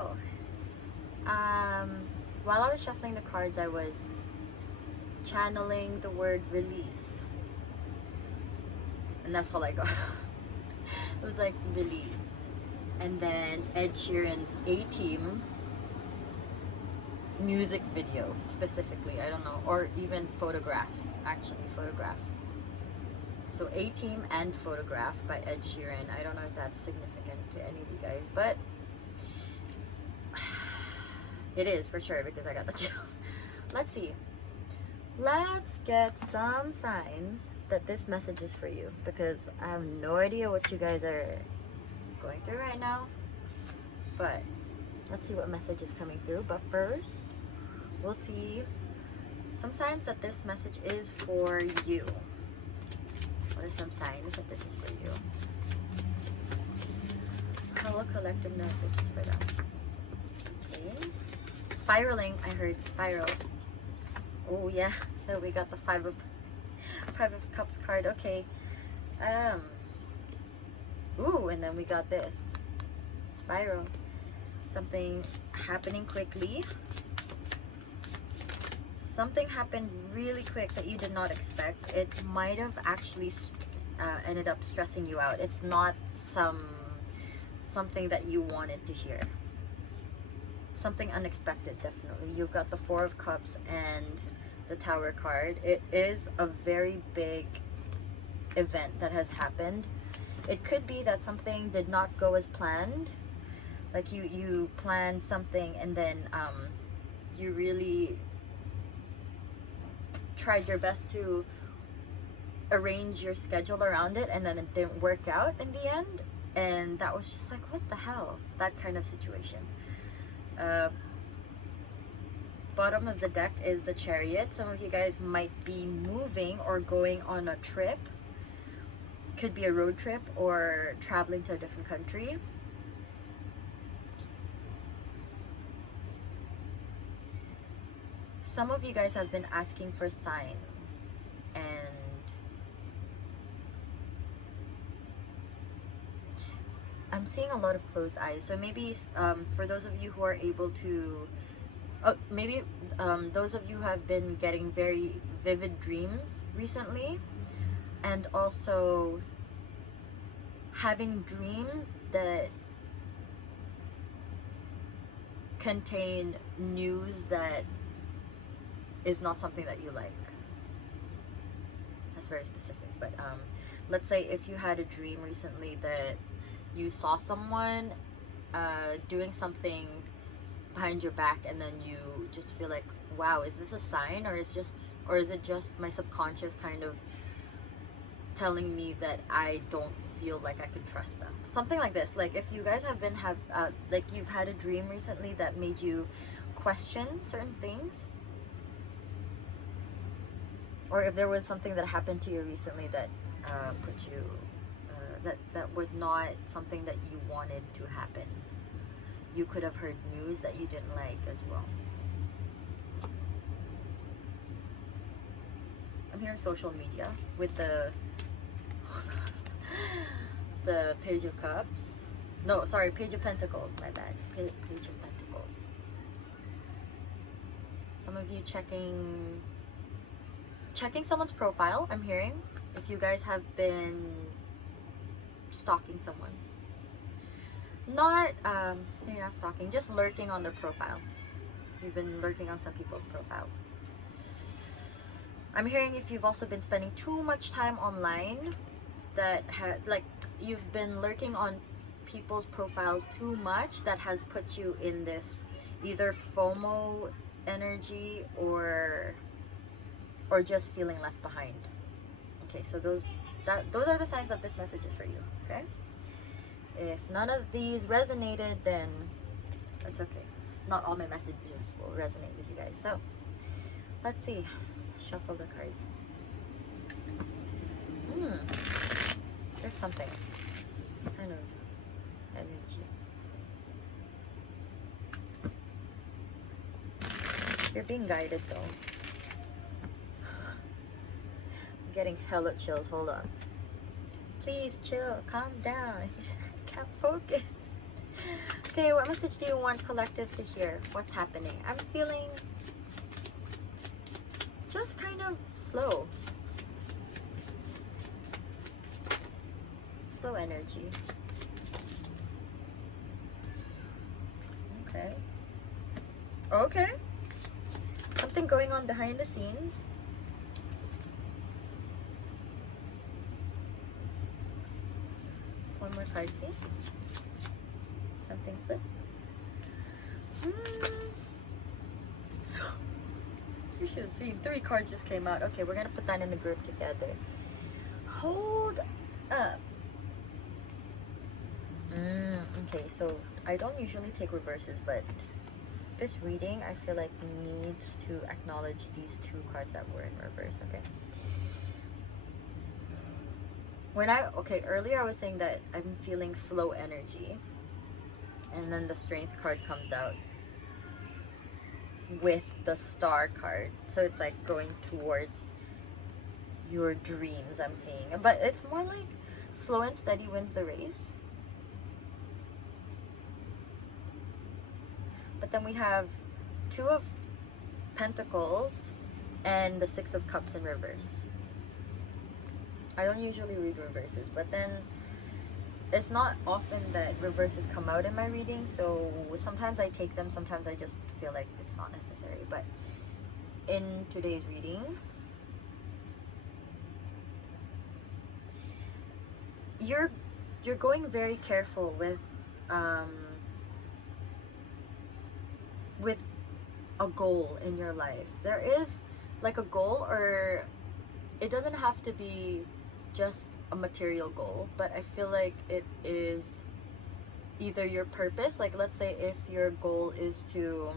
So, while I was shuffling the cards, I was channeling the word release. And that's all I got. It was like release. And then Ed Sheeran's A-Team music video specifically, I don't know, or even photograph, actually photograph. So A-Team and Photograph by Ed Sheeran. I don't know if that's significant to any of you guys, but it is for sure because I got the chills. Let's see. Let's get some signs that this message is for you, because I have no idea what you guys are going through right now, but let's see what message is coming through. But first, we'll see some signs that this message is for you. What are some signs that this is for you? How will collective know if this is for them? Okay. Spiraling, I heard spiral. Oh yeah, there we got the five of cups card. Okay. Ooh, and then we got this. Spiral. Something happening quickly. Something happened really quick that you did not expect. It might have actually ended up stressing you out. It's not something that you wanted to hear. Something unexpected, definitely. You've got the Four of Cups and the Tower card. It is a very big event that has happened. It could be that something did not go as planned. Like you planned something and then you really tried your best to arrange your schedule around it, and then it didn't work out in the end, and that was just like, what the hell, that kind of situation. Bottom of the deck is the Chariot. Some of you guys might be moving or going on a trip. Could be a road trip or traveling to a different country. Some of you guys have been asking for signs, and I'm seeing a lot of closed eyes. So maybe for those of you who are able to, those of you who have been getting very vivid dreams recently, and also having dreams that contain news that is not something that you like. That's very specific, but let's say if you had a dream recently that you saw someone doing something behind your back, and then you just feel like, wow, is this a sign, or is it just my subconscious kind of telling me that I don't feel like I could trust them? Something like this. Like if you guys have like you've had a dream recently that made you question certain things, or if there was something that happened to you recently that put you that was not something that you wanted to happen. You could have heard news that you didn't like as well. I'm hearing social media with the the Page of Cups. No, sorry, Page of Pentacles, my bad. Page of Pentacles. Some of you checking someone's profile, I'm hearing. If you guys have been stalking someone. Not, maybe not stalking, just lurking on their profile. You've been lurking on some people's profiles. I'm hearing if you've also been spending too much time online, that like you've been lurking on people's profiles too much, that has put you in this either FOMO energy or just feeling left behind. Okay, so those are the signs that this message is for you. Okay, if none of these resonated, then that's okay. Not all my messages will resonate with you guys. So let's see. Shuffle the cards. There's something kind of energy. You're being guided though. I'm getting hella chills. Hold on. Please chill, calm down. I can't focus. Okay, what message do you want collective to hear? What's happening? I'm feeling just kind of slow. Slow energy. Okay. Okay. Something going on behind the scenes. One more card, please. Something flip. So, you should have seen 3 cards just came out. Okay, we're gonna put that in the group together. Hold up. Okay, so I don't usually take reverses, but this reading I feel like needs to acknowledge these 2 cards that were in reverse. Okay. Earlier I was saying that I'm feeling slow energy, and then the strength card comes out with the star card, so it's like going towards your dreams, I'm seeing, but it's more like slow and steady wins the race. But then we have 2 of Pentacles and the 6 of Cups in reverse. I don't usually read reverses, but then it's not often that reverses come out in my reading, so sometimes I take them, sometimes I just feel like it's not necessary. But in today's reading, you're going very careful with a goal in your life. There is like a goal, or it doesn't have to be just a material goal, but I feel like it is either your purpose. Like, let's say if your goal is to,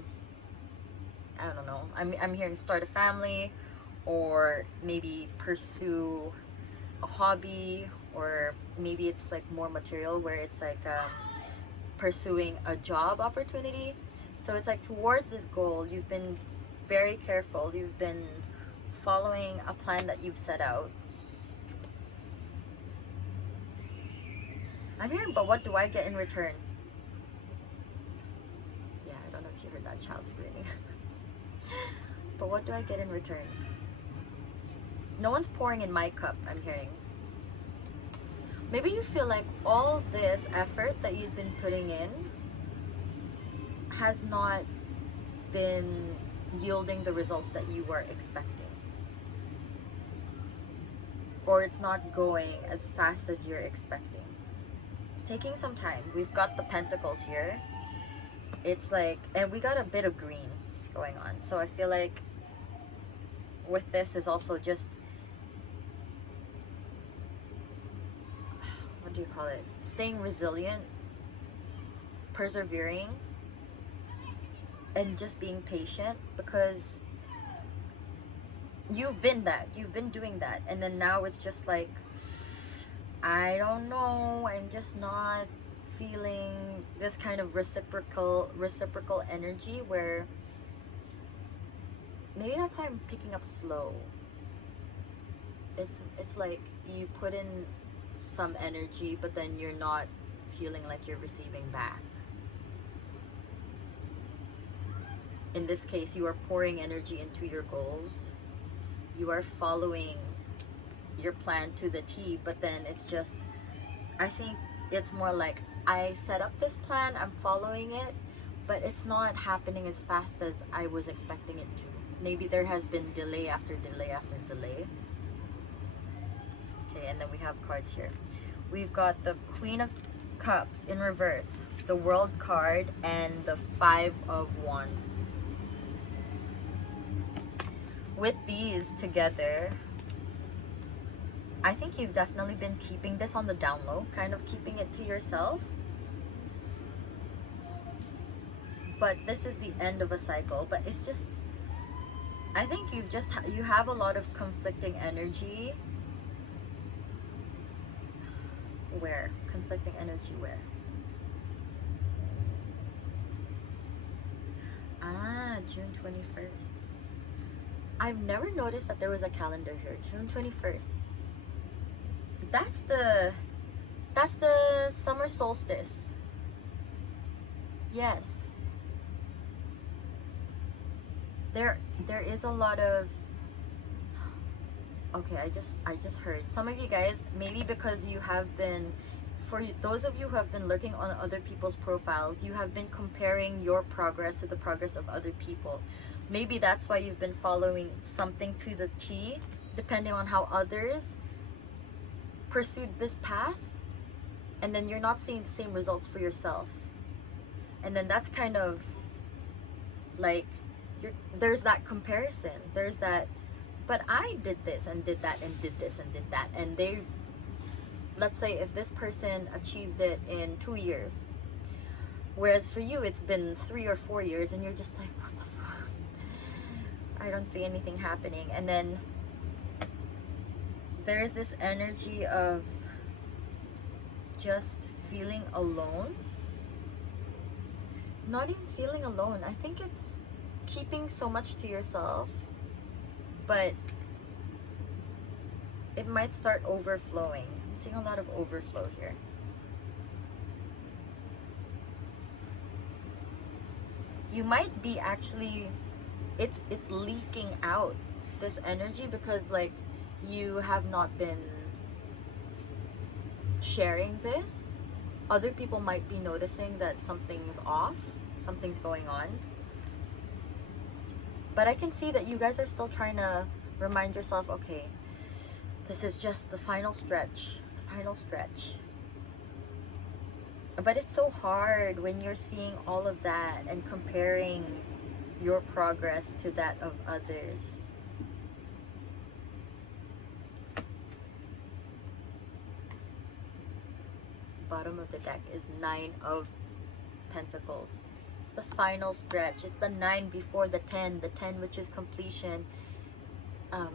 I don't know, I'm hearing start a family, or maybe pursue a hobby, or maybe it's like more material where it's like pursuing a job opportunity. So it's like towards this goal, you've been very careful, you've been following a plan that you've set out. I'm hearing, but what do I get in return? Yeah, I don't know if you heard that child screaming. But what do I get in return? No one's pouring in my cup, I'm hearing. Maybe you feel like all this effort that you've been putting in has not been yielding the results that you were expecting. Or it's not going as fast as you're expecting. It's taking some time. We've got the Pentacles here. It's like, and we got a bit of green going on. So I feel like with this is also just, what do you call it? Staying resilient, persevering, and just being patient, because you've been doing that, and then now it's just like, I don't know, I'm just not feeling this kind of reciprocal energy, where maybe that's why I'm picking up slow. It's like you put in some energy, but then you're not feeling like you're receiving back. In this case, you are pouring energy into your goals. You are following your plan to the T, but then it's just, I think it's more like, I set up this plan, I'm following it, but it's not happening as fast as I was expecting it to. Maybe there has been delay after delay after delay. Okay, and then we have cards here. We've got the Queen of Cups in reverse, the World card, and the 5 of Wands. With these together, I think you've definitely been keeping this on the down low, kind of keeping it to yourself. But this is the end of a cycle. But it's just, I think you have a lot of conflicting energy. Where? Conflicting energy where? Ah, June 21st. I've never noticed that there was a calendar here. June 21st. That's the summer solstice. Yes. There is a lot of, okay, I just heard some of you guys, maybe because you have been, those of you who have been looking on other people's profiles, you have been comparing your progress to the progress of other people. Maybe that's why you've been following something to the T, depending on how others pursued this path, and then you're not seeing the same results for yourself. And then that's kind of like, there's that comparison, there's that, but I did this and did that and did this and did that, and they, let's say if this person achieved it in 2 years, whereas for you it's been 3 or 4 years, and you're just like, what the fuck, I don't see anything happening. And then there's this energy of just feeling alone. Not even feeling alone, I think it's keeping so much to yourself, but it might start overflowing. I'm seeing a lot of overflow here. You might be actually, it's leaking out, this energy, because like you have not been sharing this. Other people might be noticing that something's off, something's going on. But I can see that you guys are still trying to remind yourself, okay, this is just the final stretch, the final stretch. But it's so hard when you're seeing all of that and comparing your progress to that of others. Bottom of the deck is 9 of Pentacles. It's the final stretch. It's the 9 before the 10 which is completion. I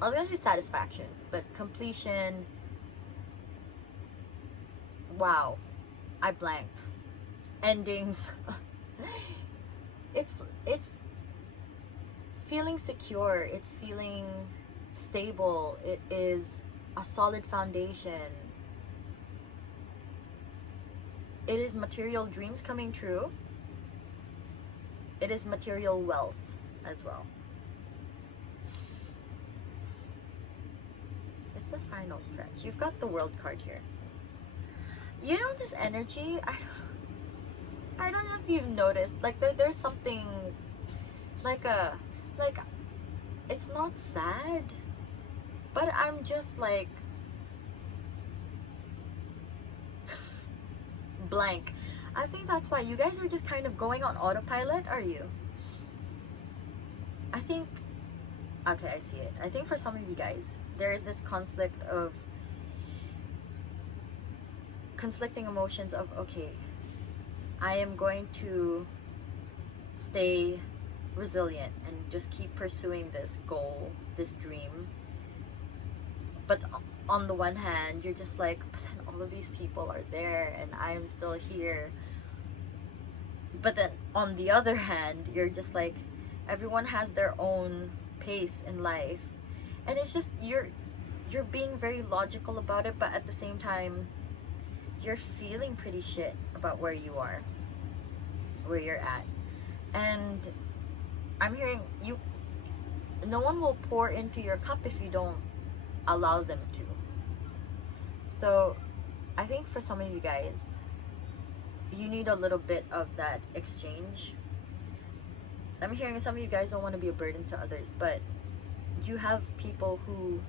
was gonna say satisfaction, but completion. Wow, I blanked. Endings. it's feeling secure, it's feeling stable, it is a solid foundation. It is material dreams coming true. It is material wealth as well. It's the final stretch. You've got the World card here. You know this energy, I don't know if you've noticed, like there's something like it's not sad, but I'm just like blank. I think that's why you guys are just kind of going on autopilot, are you? I think, okay, I see it. I think for some of you guys, there is this conflict of conflicting emotions of, okay, I am going to stay resilient and just keep pursuing this goal, this dream. But on the one hand, you're just like, but then all of these people are there and I am still here. But then on the other hand, you're just like, everyone has their own pace in life. And it's just, you're being very logical about it, but at the same time, you're feeling pretty shit about where you are, where you're at. And I'm hearing you, no one will pour into your cup if you don't allow them to. So I think for some of you guys, you need a little bit of that exchange. I'm hearing some of you guys don't want to be a burden to others, but you have people who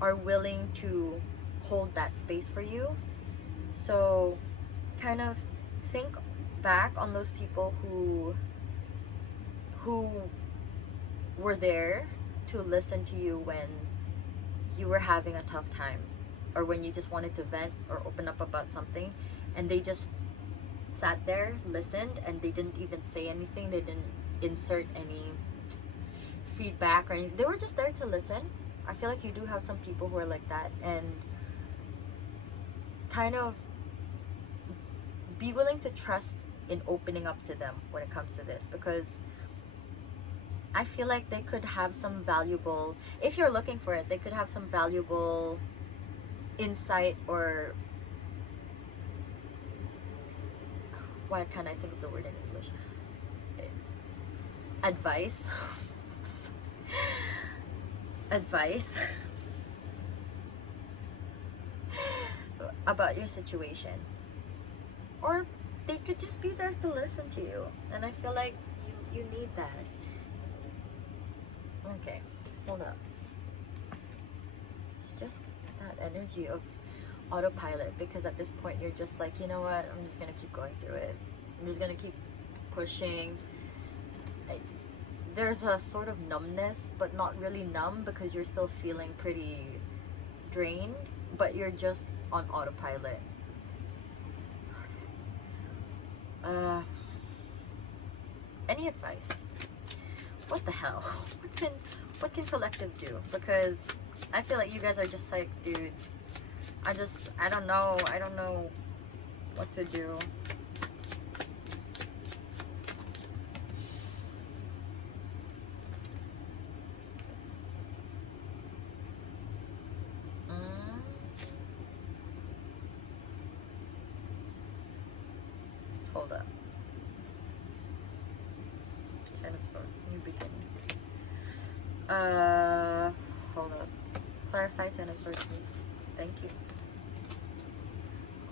are willing to hold that space for you. So kind of think back on those people who were there to listen to you when you were having a tough time, or when you just wanted to vent or open up about something, and they just sat there, listened, and they didn't even say anything. They didn't insert any feedback or anything. They were just there to listen. I feel like you do have some people who are like that, and kind of be willing to trust in opening up to them when it comes to this, because I feel like they could have some valuable, if you're looking for it, they could have some valuable insight or why can't I think of the word in English? Advice. Advice about your situation, or they could just be there to listen to you, and I feel like you need that. Okay, hold up. It's just that energy of autopilot, because at this point you're just like, you know what, I'm just gonna keep going through it, I'm just gonna keep pushing. There's a sort of numbness, but not really numb, because you're still feeling pretty drained, but you're just on autopilot. Any advice? What the hell? What can collective do? Because I feel like you guys are just like, dude, I don't know what to do. Hold up. Ten of Swords, new beginnings. Hold up. Clarify Ten of Swords, please. Thank you.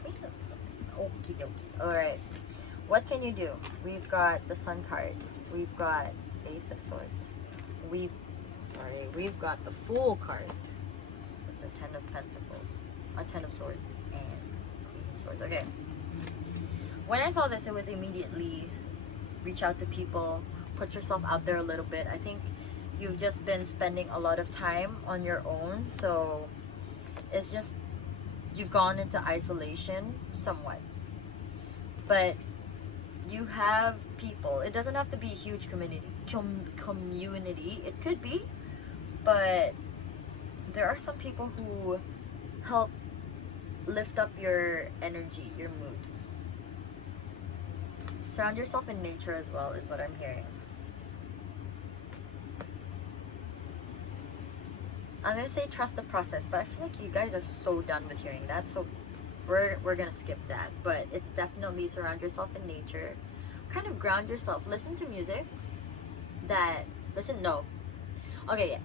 Queen of Swords. Okie dokie. Alright. What can you do? We've got the Sun card. We've got Ace of Swords. We've got the Fool card with the Ten of Pentacles. Ten of Swords and Queen of Swords. Okay. When I saw this, it was immediately reach out to people, put yourself out there a little bit. I think you've just been spending a lot of time on your own, so it's just you've gone into isolation somewhat. But you have people. It doesn't have to be a huge community. It could be, but there are some people who help lift up your energy, your mood. Surround yourself in nature as well, is what I'm hearing. I'm gonna say trust the process, but I feel like you guys are so done with hearing that, so we're gonna skip that. But it's definitely surround yourself in nature, kind of ground yourself, listen to music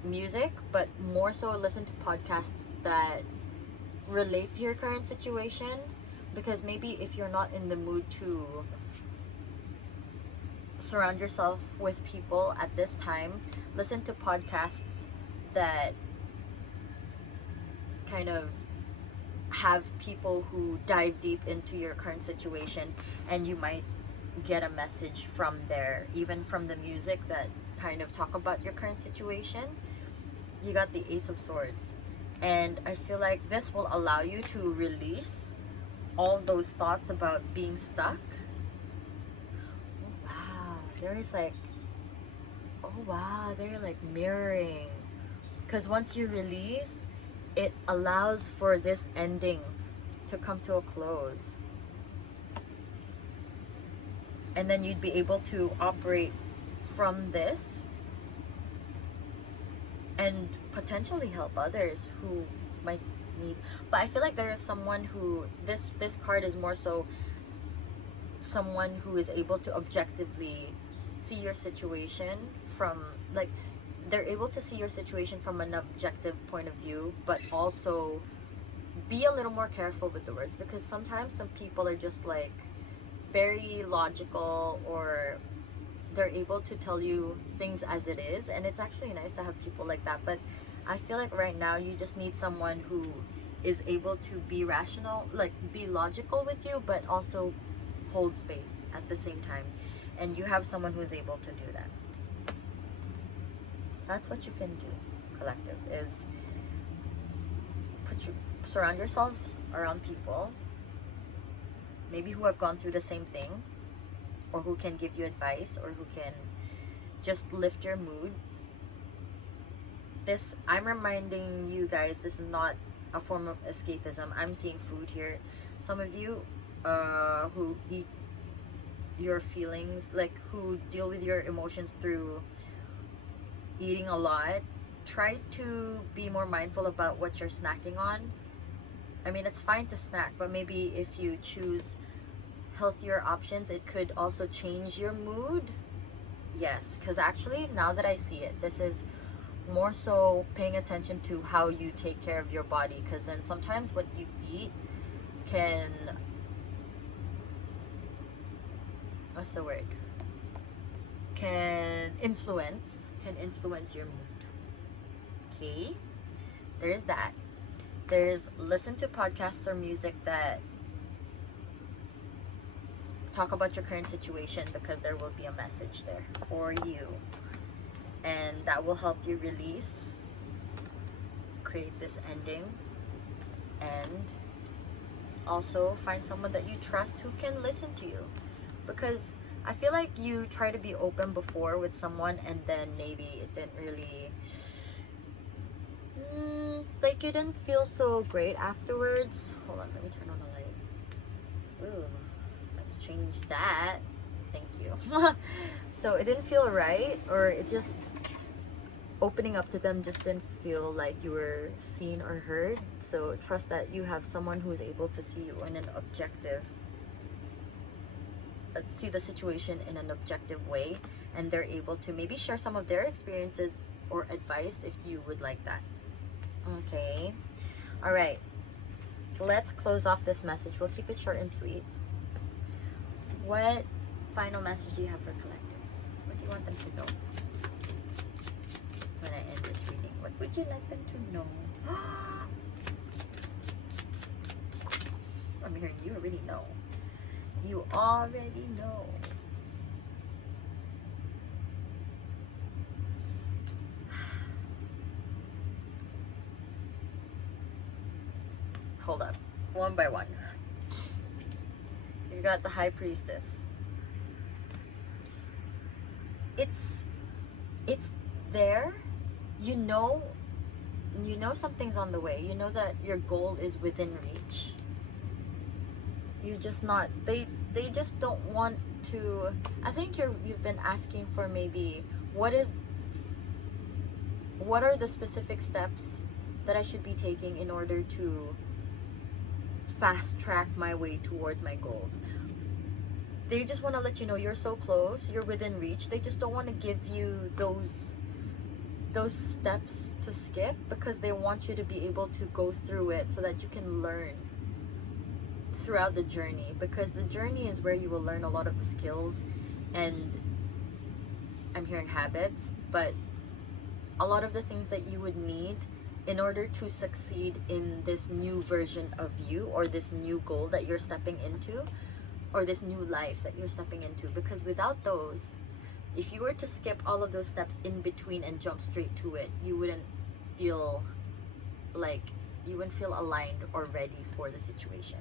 music, but more so listen to podcasts that relate to your current situation, because maybe if you're not in the mood to surround yourself with people at this time, listen to podcasts that kind of have people who dive deep into your current situation, and you might get a message from there, even from the music that kind of talk about your current situation. You got the Ace of Swords, and I feel like this will allow you to release all those thoughts about being stuck. They're like mirroring, because once you release, it allows for this ending to come to a close, and then you'd be able to operate from this and potentially help others who might need. But I feel like there is someone who this card is more so someone who is able to objectively see your situation from, like, they're able to see your situation from an objective point of view, but also be a little more careful with the words, because sometimes some people are just like very logical, or they're able to tell you things as it is, and it's actually nice to have people like that. But I feel like right now you just need someone who is able to be rational, like be logical with you, but also hold space at the same time, and you have someone who is able to do that. That's what you can do, collective, is surround yourself around people maybe who have gone through the same thing, or who can give you advice, or who can just lift your mood. This, I'm reminding you guys, this is not a form of escapism. I'm seeing food here. Some of you who eat your feelings, like who deal with your emotions through eating a lot, try to be more mindful about what you're snacking on. I mean, it's fine to snack, but maybe if you choose healthier options. It could also change your mood. Yes, because actually, now that I see it, this is more so paying attention to how you take care of your body, because then sometimes what you eat can, what's the word, can influence your mood. Okay, there's that. There's listen to podcasts or music that talk about your current situation, because there will be a message there for you, and that will help you release, create this ending, and also find someone that you trust who can listen to you. Because I feel like you try to be open before with someone, and then maybe it didn't really like, you didn't feel so great afterwards. Hold on, let me turn on the light. Ooh, let's change that. Thank you. So it didn't feel right, or it just, opening up to them just didn't feel like you were seen or heard. So trust that you have someone who is able to see you in an objective, see the situation in an objective way, and they're able to maybe share some of their experiences or advice if you would like that. Okay, all right, let's close off this message. We'll keep it short and sweet. What final message do you have for collective? What do you want them to know when I end this reading? What would you like them to know? I'm hearing you already know. You already know. Hold up, one by one. You got the High Priestess. It's there. You know something's on the way. You know that your goal is within reach. You're just not, they just don't want to. I think you've been asking for maybe what are the specific steps that I should be taking in order to fast track my way towards my goals. They just want to let you know you're so close, you're within reach. They just don't want to give you those steps to skip, because they want you to be able to go through it so that you can learn throughout the journey, because the journey is where you will learn a lot of the skills, and I'm hearing habits, but a lot of the things that you would need in order to succeed in this new version of you, or this new goal that you're stepping into, or this new life that you're stepping into. Because without those, if you were to skip all of those steps in between and jump straight to it, you wouldn't feel aligned or ready for the situation.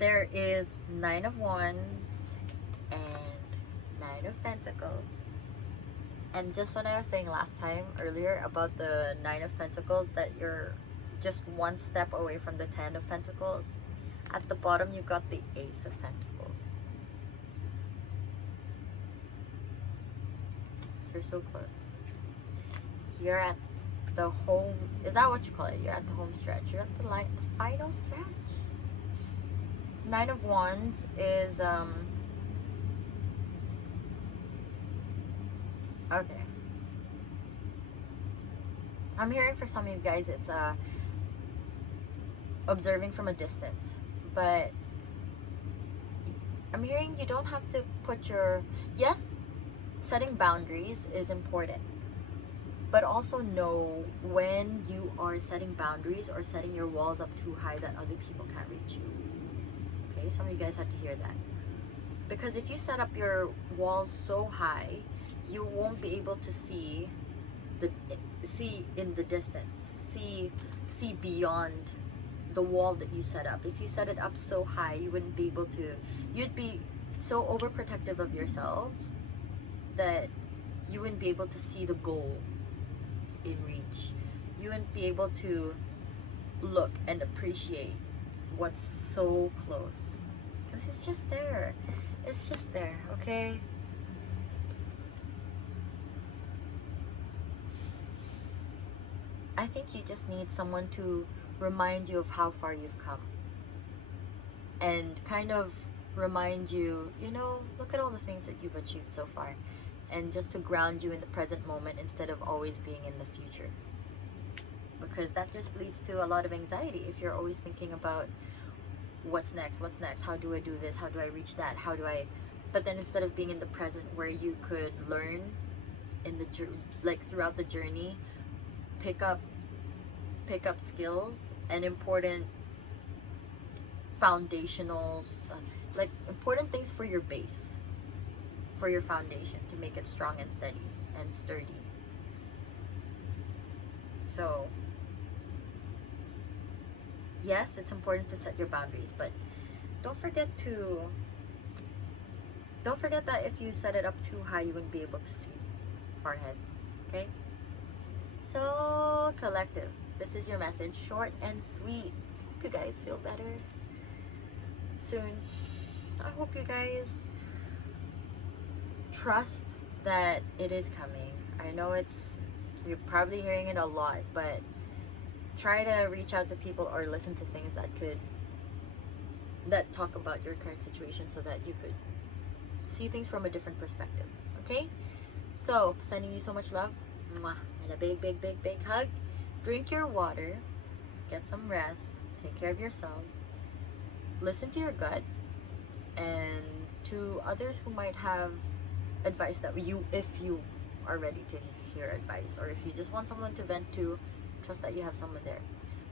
There is 9 of Wands and 9 of Pentacles. And just when I was saying last time earlier about the 9 of Pentacles, that you're just one step away from the 10 of Pentacles, at the bottom you've got the Ace of Pentacles. You're so close. You're at the home, is that what you call it? You're at the home stretch. You're at the final stretch. 9 of Wands is okay. I'm hearing for some of you guys it's observing from a distance, but I'm hearing you don't have to put your, yes, setting boundaries is important, but also know when you are setting boundaries or setting your walls up too high that other people can't reach you. Okay, some of you guys had to hear that, because if you set up your walls so high, you won't be able to see in the distance, see beyond the wall that you set up. If you set it up so high, you wouldn't be able to, you'd be so overprotective of yourself that you wouldn't be able to see the goal in reach. You wouldn't be able to look and appreciate what's so close, because it's just there. It's just there, okay? I think you just need someone to remind you of how far you've come. and kind of remind you, you know, look at all the things that you've achieved so far, and just to ground you in the present moment instead of always being in the future, because that just leads to a lot of anxiety if you're always thinking about what's next, how do I do this, how do I reach that, how do I, but then instead of being in the present where you could learn in the like throughout the journey, pick up skills and important foundationals, like important things for your base, for your foundation, to make it strong and steady and sturdy. So yes, it's important to set your boundaries, but don't forget that if you set it up too high, you wouldn't be able to see far ahead. Okay? So, collective, this is your message, short and sweet. Hope you guys feel better soon. I hope you guys trust that it is coming. I know you're probably hearing it a lot, but try to reach out to people or listen to things that talk about your current situation, so that you could see things from a different perspective. Okay? So, sending you so much love, mwah, and a big, big, big, big hug. Drink your water, get some rest, take care of yourselves, listen to your gut, and to others who might have advice that if you are ready to hear advice, or if you just want someone to vent to, trust that you have someone there.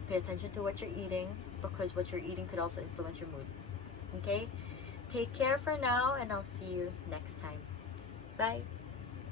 Pay attention to what you're eating, because what you're eating could also influence your mood. Okay? Take care for now, and I'll see you next time. Bye.